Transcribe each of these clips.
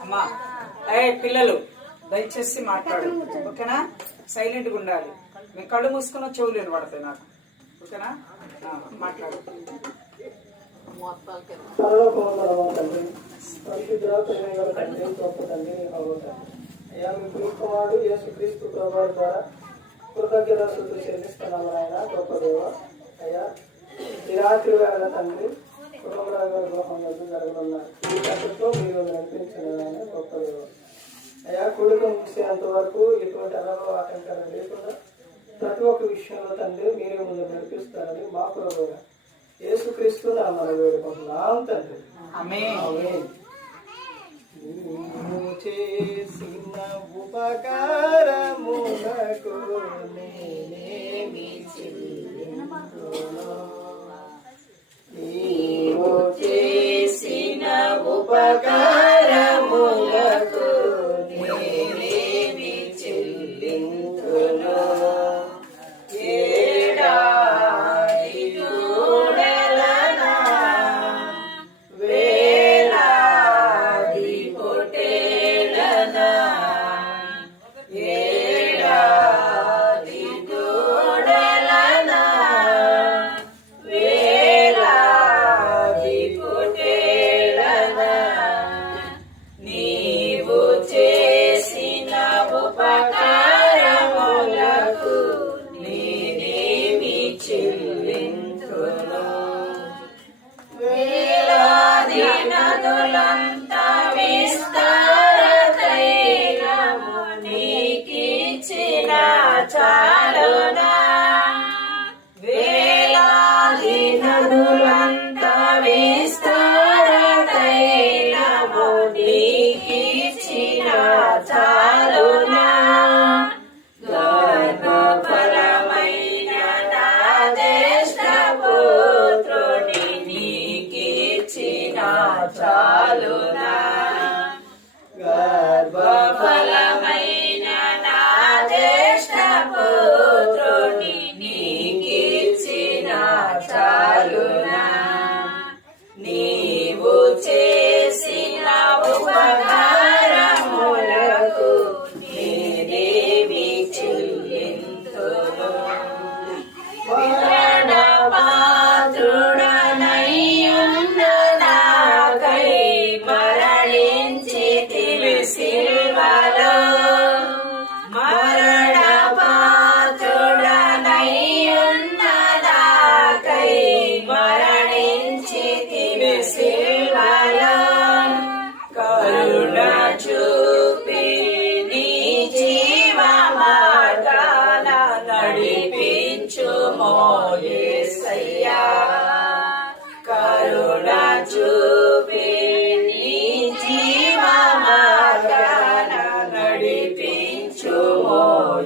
అమ్మా. ఏ పిల్లలు దయచేసి మాట్లాడు. ఓకేనా? సైలెంట్గా ఉండాలి మేము కళ్ళు మూసుకున్న చెవులు వినబడతాయి నాకు ఓకేనా మాట్లాడు అయ్యా మీ కుమారుడు యేసుక్రీస్తు ప్రభావ ద్వారా కృతజ్ఞతలు చెల్లిస్తున్నాము ఆయన గొప్ప దేవ అయ్యా ఈ రాత్రి వేళ తండ్రి కుటుంబ గృహం వద్ద జరగనున్న ఈ కథతో మీరు నడిపించిన ఆయన గొప్ప దేవ అయ్యా కొడుకు ముగిసేంత వరకు ఎటువంటి అనవ ఆటంకాలు లేకుండా ప్రతి ఒక్క విషయంలో తండ్రి మీరే ముందు నడిపిస్తారని మా ప్రభు యేసుక్రీస్తు నామన వేడుకుంటున్నాం తండ్రి. చేసిన ఉపకారములకు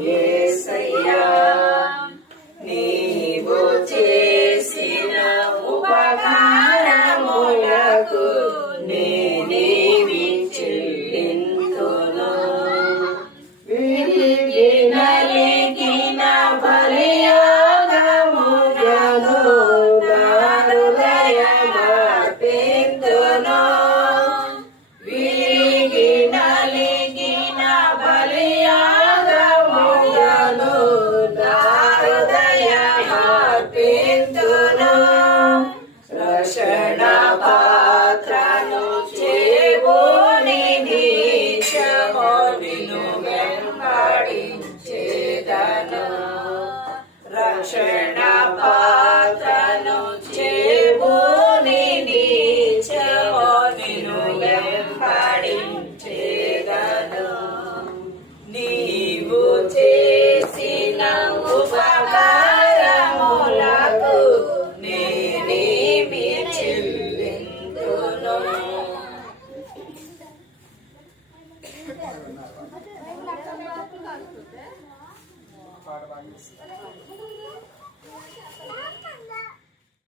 yeah. 好吧，意思。